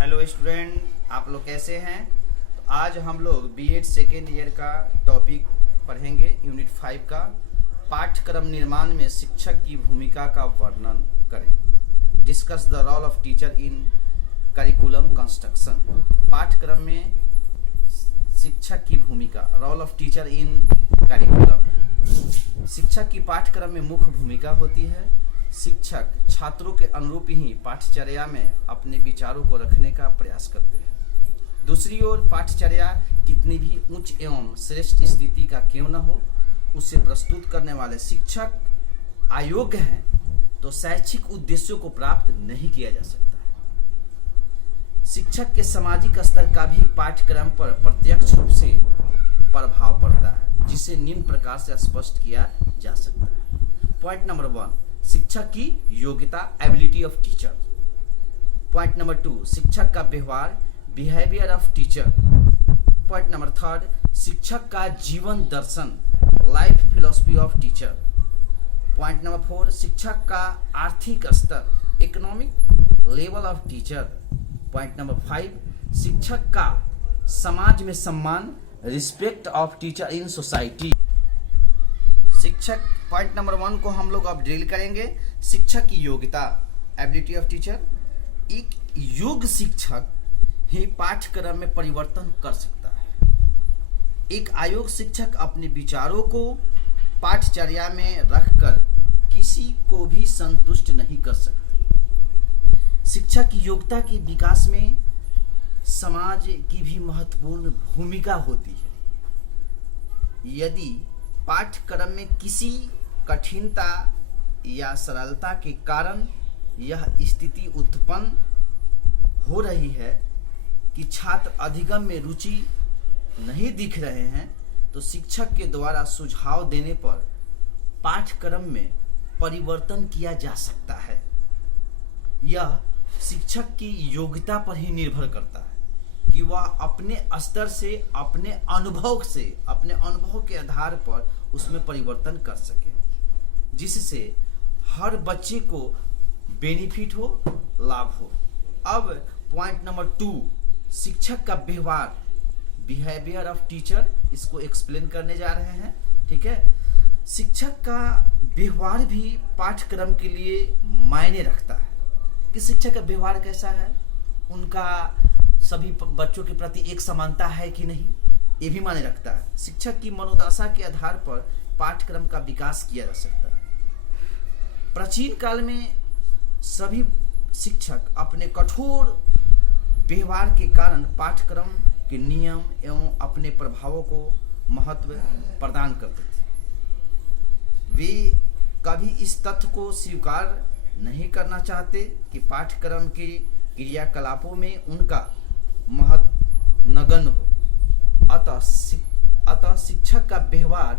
Hello student, आप लोग कैसे हैं। तो आज हम लोग बीएड सेकेंड ईयर का टॉपिक पढ़ेंगे। यूनिट 5 का पाठ्यक्रम निर्माण में शिक्षक की भूमिका का वर्णन करें। Discuss the role of teacher in curriculum construction. पाठ्यक्रम में शिक्षक की भूमिका, role of teacher in curriculum. शिक्षक की पाठ्यक्रम में मुख्य भूमिका होती है। शिक्षक छात्रों के अनुरूप ही पाठ्यचर्या में अपने विचारों को रखने का प्रयास करते हैं। दूसरी ओर पाठ्यचर्या कितनी भी उच्च एवं श्रेष्ठ स्थिति का क्यों न हो, उसे प्रस्तुत करने वाले शिक्षक अयोग्य हैं तो शैक्षिक उद्देश्यों को प्राप्त नहीं किया जा सकता है। शिक्षक के सामाजिक स्तर का भी पाठ्यक्रम पर प्रत्यक्ष रूप से प्रभाव पड़ता है, जिसे निम्न प्रकार से स्पष्ट किया जा सकता है। पॉइंट नंबर 1, शिक्षक की योग्यता, ability of teacher. Point number 2, शिक्षक का व्यवहार, behaviour of teacher. Point number 3, शिक्षक का जीवन दर्शन, life philosophy of teacher. Point number 4, शिक्षक का आर्थिक स्तर, economic level of teacher. Point number 5, शिक्षक का समाज में सम्मान, respect of teacher in society. शिक्षक, पॉइंट नंबर 1 को हम लोग अब ड्रिल करेंगे। शिक्षक की योग्यता, एबिलिटी ऑफ टीचर। एक योग्य शिक्षक ही पाठ्यक्रम में परिवर्तन कर सकता है। एक अयोग्य शिक्षक अपने विचारों को पाठ्यचर्या में रखकर किसी को भी संतुष्ट नहीं कर सकते। शिक्षक की योग्यता के विकास में समाज की भी महत्वपूर्ण भूमिका होती है। यदि पाठ्यक्रम में किसी कठिनता या सरलता के कारण यह स्थिति उत्पन्न हो रही है कि छात्र अधिगम में रुचि नहीं दिख रहे हैं, तो शिक्षक के द्वारा सुझाव देने पर पाठ्यक्रम में परिवर्तन किया जा सकता है। यह शिक्षक की योग्यता पर ही निर्भर करता है कि वह अपने स्तर से, अपने अनुभव के आधार पर उसमें परिवर्तन कर सके, जिससे हर बच्चे को बेनिफिट हो, लाभ हो। अब पॉइंट नंबर 2, शिक्षक का व्यवहार, बिहेवियर ऑफ टीचर, इसको एक्सप्लेन करने जा रहे हैं। ठीक है, शिक्षक का व्यवहार भी पाठ्यक्रम के लिए मायने रखता है कि शिक्षक का व्यवहार कैसा है, उनका सभी बच्चों के प्रति एक समानता है कि नहीं, ये भी मायने रखता है। शिक्षक की मनोदशा के आधार पर पाठ्यक्रम का विकास किया जा सकता है। प्राचीन काल में सभी शिक्षक अपने कठोर व्यवहार के कारण पाठ्यक्रम के नियम एवं अपने प्रभावों को महत्व प्रदान करते थे। वे कभी इस तथ्य को स्वीकार नहीं करना चाहते कि पाठ्यक्रम के क्रियाकलापों में उनका महत्व नगण्य हो। अतः शिक्षक का व्यवहार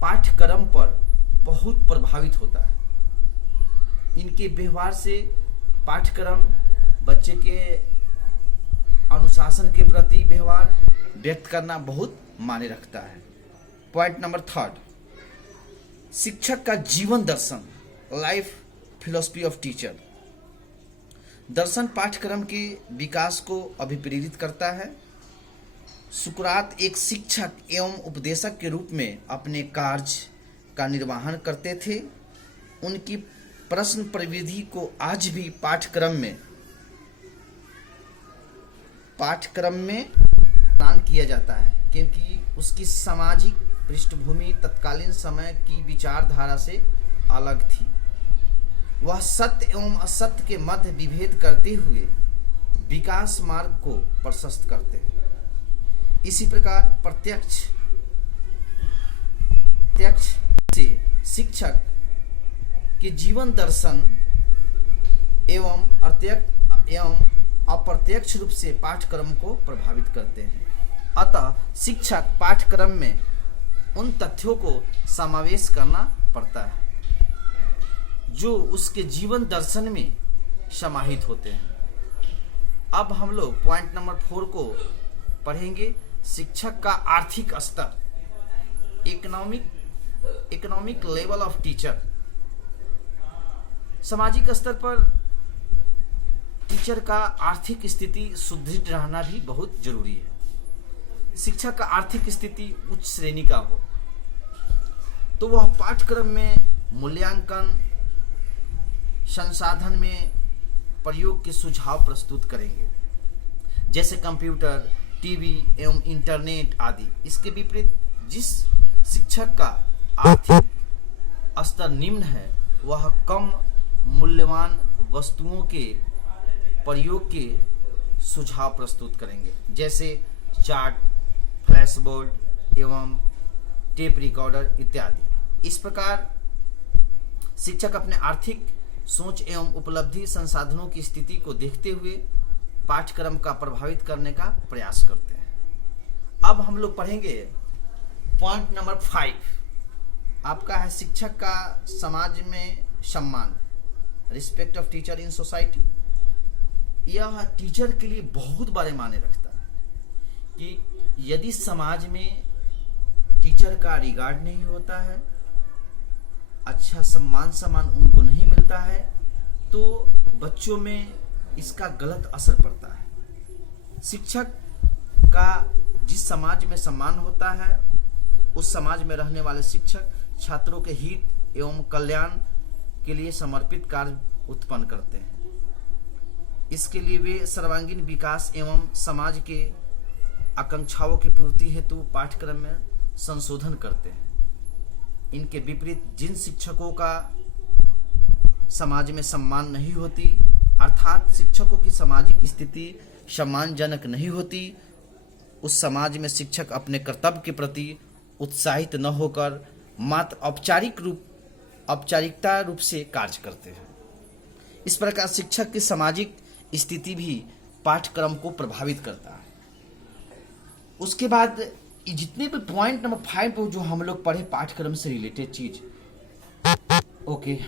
पाठ्यक्रम पर बहुत प्रभावित होता है। इनके व्यवहार से पाठ्यक्रम बच्चे के अनुशासन के प्रति व्यवहार व्यक्त करना बहुत मायने रखता है। पॉइंट नंबर 3, शिक्षक का जीवन दर्शन, लाइफ फिलॉसफी ऑफ टीचर। दर्शन पाठ्यक्रम के विकास को अभिप्रेरित करता है। सुकरात एक शिक्षक एवं उपदेशक के रूप में अपने कार्य का निर्वहन करते थे। उनकी प्रश्न प्रविधि को आज भी पाठ्यक्रम में प्रदान किया जाता है, क्योंकि उसकी सामाजिक पृष्ठभूमि तत्कालीन समय की विचारधारा से अलग थी। वह सत्य एवं असत्य के मध्य विभेद करते हुए विकास मार्ग को प्रशस्त करते हैं। इसी प्रकार प्रत्यक्ष से शिक्षक के जीवन दर्शन एवं अप्रत्यक्ष रूप से पाठ्यक्रम को प्रभावित करते हैं। अतः शिक्षक पाठ्यक्रम में उन तथ्यों को समावेश करना पड़ता है जो उसके जीवन दर्शन में समाहित होते हैं। अब हम लोग पॉइंट नंबर 4 को पढ़ेंगे। शिक्षक का आर्थिक स्तर, इकोनॉमिक लेवल ऑफ टीचर। सामाजिक स्तर पर टीचर का आर्थिक स्थिति सुदृढ़ रहना भी बहुत जरूरी है। शिक्षक का आर्थिक स्थिति उच्च श्रेणी का हो तो वह पाठ्यक्रम में मूल्यांकन संसाधन में प्रयोग के सुझाव प्रस्तुत करेंगे, जैसे कंप्यूटर, टीवी एवं इंटरनेट आदि। इसके विपरीत जिस शिक्षक का आर्थिक स्तर निम्न है वह कम मूल्यवान वस्तुओं के प्रयोग के सुझाव प्रस्तुत करेंगे, जैसे चार्ट, फ्लैशबोर्ड एवं टेप रिकॉर्डर इत्यादि। इस प्रकार शिक्षक अपने आर्थिक सोच एवं उपलब्धि संसाधनों की स्थिति को देखते हुए पाठ्यक्रम का प्रभावित करने का प्रयास करते हैं। अब हम लोग पढ़ेंगे पॉइंट नंबर 5, आपका है शिक्षक का समाज में सम्मान, respect of teacher in society. यह टीचर के लिए बहुत बड़े मायने रखता है कि यदि समाज में टीचर का रिगार्ड नहीं होता है, अच्छा सम्मान उनको नहीं मिलता है, तो बच्चों में इसका गलत असर पड़ता है। शिक्षक का जिस समाज में सम्मान होता है उस समाज में रहने वाले शिक्षक छात्रों के हित एवं कल्याण के लिए समर्पित कार्य उत्पन्न करते हैं। इसके लिए वे सर्वांगीण विकास एवं समाज के आकांक्षाओं की पूर्ति हेतु पाठ्यक्रम में संशोधन करते हैं। इनके विपरीत जिन शिक्षकों का समाज में सम्मान नहीं होती, अर्थात शिक्षकों की सामाजिक स्थिति सम्मानजनक नहीं होती, उस समाज में शिक्षक अपने कर्तव्य के प्रति उत्साहित न होकर मात्र औपचारिकता रूप से कार्य करते हैं। इस प्रकार शिक्षक की सामाजिक स्थिति भी पाठ्यक्रम को प्रभावित करता है। उसके बाद जितने भी पॉइंट नंबर 5 जो हम लोग पढ़े पाठ्यक्रम से रिलेटेड चीज, ओके।